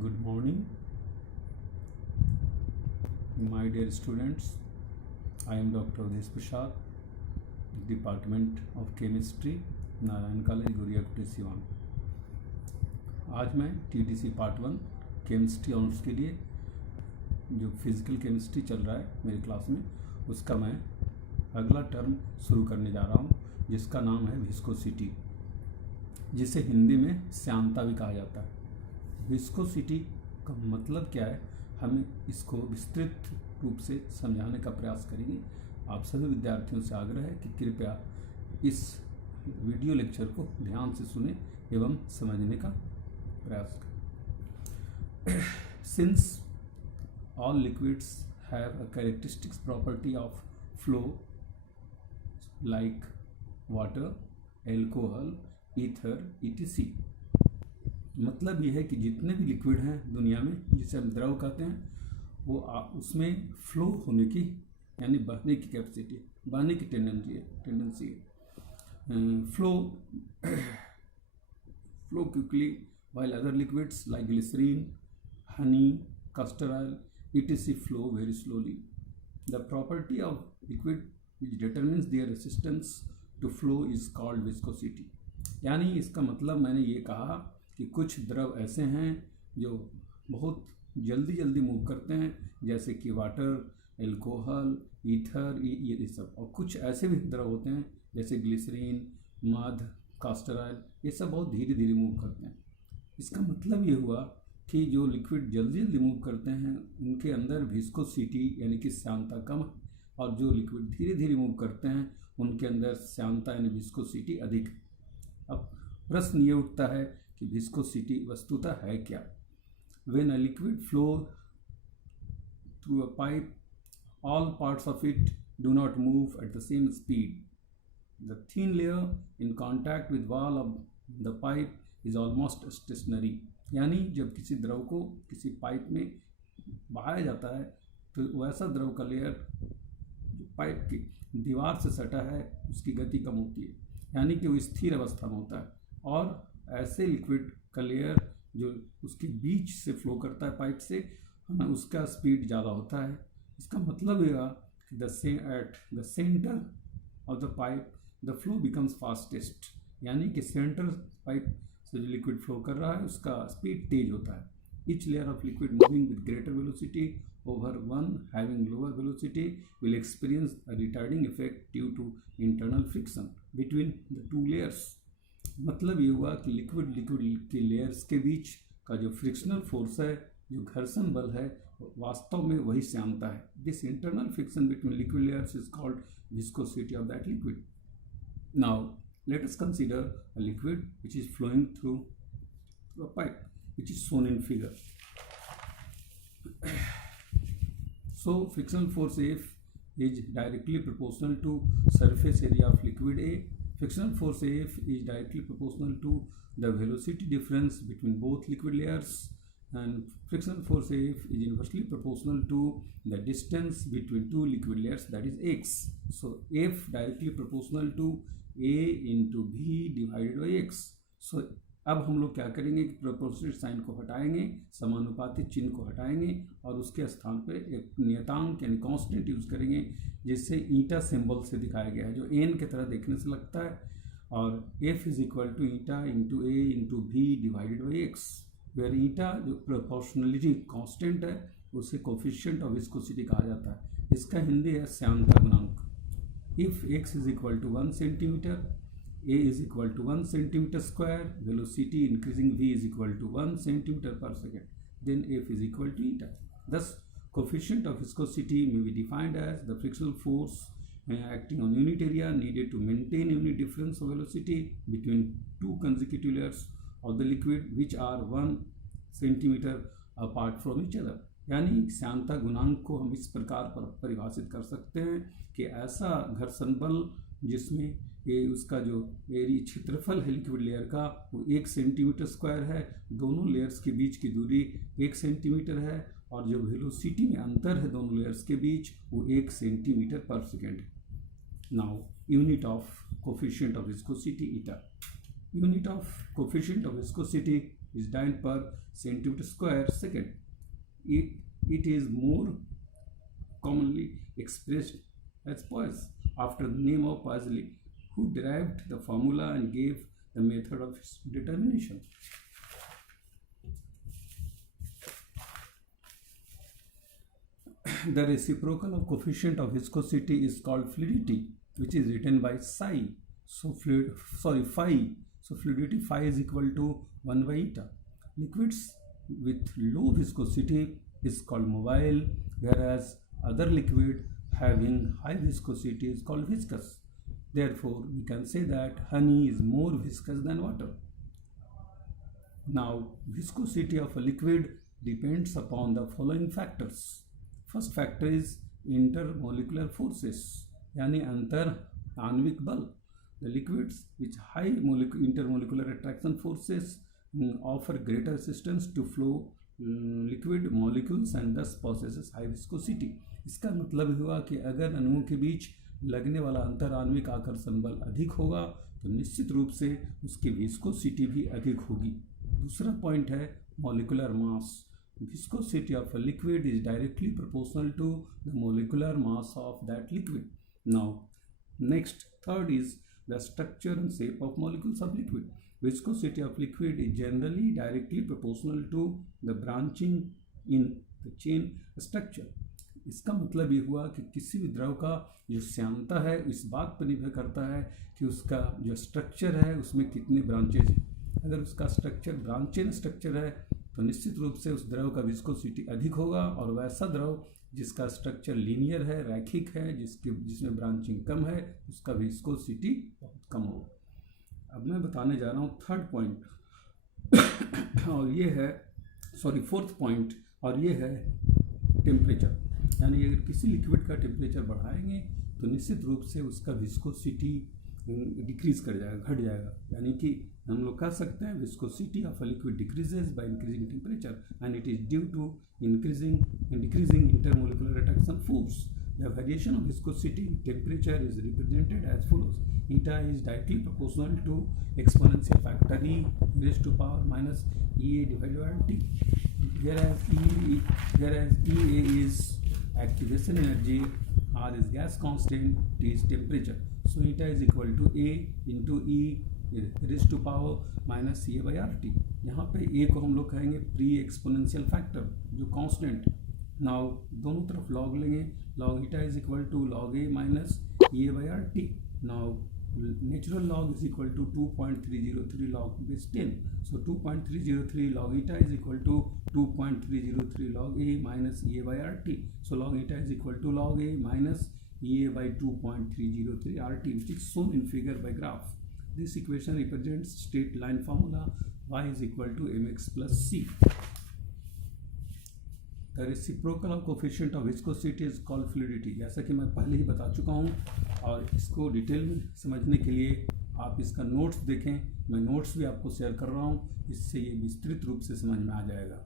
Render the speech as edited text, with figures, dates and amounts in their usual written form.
Good morning, my dear students. I am Dr. Udesh Prasad, Department of Chemistry, Narayan college Guriyakuti Siwan. आज मैं TTC part 1 chemistry honours के लिए जो physical chemistry चल रहा है मेरी क्लास में, उसका मैं अगला टर्म शुरू करने जा रहा हूँ, जिसका नाम है विस्कोसिटी, जिसे हिंदी में श्यानता भी कहा जाता है। विस्कोसिटी का मतलब क्या है, हमें इसको विस्तृत रूप से समझाने का प्रयास करेंगे। आप सभी विद्यार्थियों से आग्रह है कि कृपया इस वीडियो लेक्चर को ध्यान से सुने एवं समझने का प्रयास करें। Since all liquids have a characteristics property of flow like water, alcohol, ether, etc. मतलब यह है कि जितने भी लिक्विड हैं दुनिया में, जिसे हम द्रव कहते हैं, वो उसमें फ्लो होने की यानी बहने की कैपेसिटी, बहने की टेंडेंसी है। Flow quickly while other liquids like glycerine, honey, castor oil, etc. flow very slowly. The property of liquid which determines their resistance to flow is called viscosity. यानी इसका मतलब मैंने ये कहा कि कुछ द्रव ऐसे हैं जो बहुत जल्दी मूव करते हैं, जैसे कि वाटर, एल्कोहल, ईथर, ये सब। और कुछ ऐसे भी द्रव होते हैं जैसे ग्लिसरीन, मध, कास्टर ऑयल, ये सब बहुत धीरे मूव करते हैं। इसका मतलब ये हुआ कि जो लिक्विड जल्दी मूव करते हैं उनके अंदर विस्कोसिटी यानी कि श्यानता कम है, और जो लिक्विड धीरे मूव करते हैं उनके अंदर श्यानता यानी विस्कोसिटी अधिक है। अब प्रश्न ये उठता है कि विस्कोसिटी वस्तुतः है क्या। When a liquid flow through a pipe, all parts of it do not move at the same speed. The thin layer in contact with wall of the pipe is almost stationary. यानी जब किसी द्रव को किसी pipe में बहाया जाता है तो वैसा द्रव का लेयर जो पाइप की दीवार से सटा है उसकी गति कम होती है, यानी कि वो स्थिर अवस्था में होता है। और ऐसे लिक्विड का लेयर जो उसके बीच से फ्लो करता है पाइप से, है ना, उसका स्पीड ज़्यादा होता है। इसका मतलब यह कि at the centre of the pipe the flow becomes fastest, यानी कि सेंटर पाइप से जो लिक्विड फ्लो कर रहा है उसका स्पीड तेज होता है। Each layer of liquid moving with greater velocity over one having lower velocity will experience a retarding effect due to internal friction between the two layers. मतलब ये हुआ कि लिक्विड के लेयर्स के बीच का जो फ्रिक्शनल फोर्स है, जो घर्षण बल है, वास्तव में वही श्यानता है। This internal friction between liquid layers is called viscosity of that liquid. Now let us consider a liquid which is flowing through a pipe, which is shown in figure. So frictional force F is directly proportional to surface area of liquid A. Frictional force F is directly proportional to the velocity difference between both liquid layers, and frictional force F is inversely proportional to the distance between two liquid layers, that is x. So F directly proportional to A into V divided by x. So अब हम लोग क्या करेंगे कि proportional sign को हटाएंगे, समानुपातिक चिन्ह को हटाएंगे और उसके स्थान पे एक नियतांक यानी कांस्टेंट यूज करेंगे, जिससे ईटा सिंबल से दिखाया गया है, जो एन की तरह देखने से लगता है। और F is equal to eta into A into V divided by x, where eta जो प्रोपोर्शनलिटी कांस्टेंट है उसे कोफिशिएंट ऑफ विस्कोसिटी कहा जाता है। इसका हिंदी है श्यानता गुणांक। If x is equal to 1 centimeter, a is equal to 1 centimeter square, velocity increasing v is equal to 1 centimeter per second, then f is equal to eta. Thus, coefficient of viscosity may be defined as the frictional force acting on unit area needed to maintain unit difference of velocity between two consecutive layers of the liquid which are 1 centimeter apart from each other. यानी श्यानता गुणांक को हम इस प्रकार पर परिभाषित कर सकते हैं कि ऐसा घर्षण बल जिसमें ये उसका जो एरिया क्षेत्रफल है लिक्विड लेयर का वो 1 सेंटीमीटर स्क्वायर है, दोनों लेयर्स के बीच की दूरी 1 सेंटीमीटर है, और जो वेलोसिटी में अंतर है दोनों लेयर्स के बीच वो 1 सेंटीमीटर पर सेकेंड है। Now unit of coefficient of viscosity eta. Unit of coefficient of viscosity is dyne per centimeter square second. It is more commonly expressed as Poisson after the name of Paisele, who derived the formula and gave the method of its determination. The reciprocal of coefficient of viscosity is called fluidity, which is written by psi. So phi. So fluidity phi is equal to 1 by eta. Liquids with low viscosity is called mobile, whereas other liquid having high viscosity is called viscous. Therefore, we can say that honey is more viscous than water. Now, viscosity of a liquid depends upon the following factors. First factor is intermolecular forces, यानी अंतर आणविक बल. The liquids with high intermolecular attraction forces offer greater resistance to flow liquid molecules and thus possesses high viscosity. इसका मतलब हुआ कि अगर अणुओं के बीच लगने वाला अंतर आणविक आकर्षण बल अधिक होगा तो निश्चित रूप से उसकी विस्कोसिटी भी अधिक होगी. दूसरा पॉइंट है molecular mass. Viscosity of a liquid is directly proportional to the molecular mass of that liquid. Now, next, third is the structure and shape of molecules of liquid. Viscosity of liquid is generally directly proportional to the branching in the chain structure. इसका मतलब ये हुआ कि किसी भी द्रव का जो श्यानता है इस बात पर निर्भर करता है कि उसका जो स्ट्रक्चर है उसमें कितने ब्रांचेज हैं. अगर उसका स्ट्रक्चर ब्रांचेन स्ट्रक्चर है तो निश्चित रूप से उस द्रव का विस्कोसिटी अधिक होगा, और वैसा द्रव जिसका स्ट्रक्चर लीनियर है, रैखिक है, जिसमें ब्रांचिंग कम है, उसका विस्कोसिटी बहुत कम होगा. अब मैं बताने जा रहा हूँ थर्ड पॉइंट और ये है फोर्थ पॉइंट, और ये है टेम्परेचर. यानी अगर किसी लिक्विड का टेम्परेचर बढ़ाएंगे तो निश्चित रूप से उसका विस्कोसिटी डिक्रीज कर जाएगा, घट जाएगा. यानी कि हम लोग कह सकते हैं viscosity of a liquid decreases by increasing temperature and it is due to increasing and decreasing intermolecular attraction force. The variation of viscosity in temperature is represented as follows. eta is directly proportional to exponential factor e raised to power minus ea divided by t, whereas ea is activation energy, r is gas constant, t is temperature. So eta is equal to a into e raised to power minus ca by rt. यहाँ पे a को हम लोग कहेंगे pre exponential factor जो constant. Now दोनों तरफ log लेंगे. log eta is equal to log a minus a by rt. Now natural log is equal to 2.303 log base 10. So 2.303 log eta is equal to 2.303 log a minus a by rt. So log eta is equal to log a minus a by 2.303 rt, which is shown in figure by graph. This equation represents straight line formula y is equal to mx plus c. The reciprocal of coefficient of viscosity is called fluidity. जैसा कि मैं पहले ही बता चुका हूँ, और इसको detail में समझने के लिए आप इसका नोट्स देखें. मैं नोट्स भी आपको शेयर कर रहा हूँ, इससे ये विस्तृत रूप से समझ में आ जाएगा.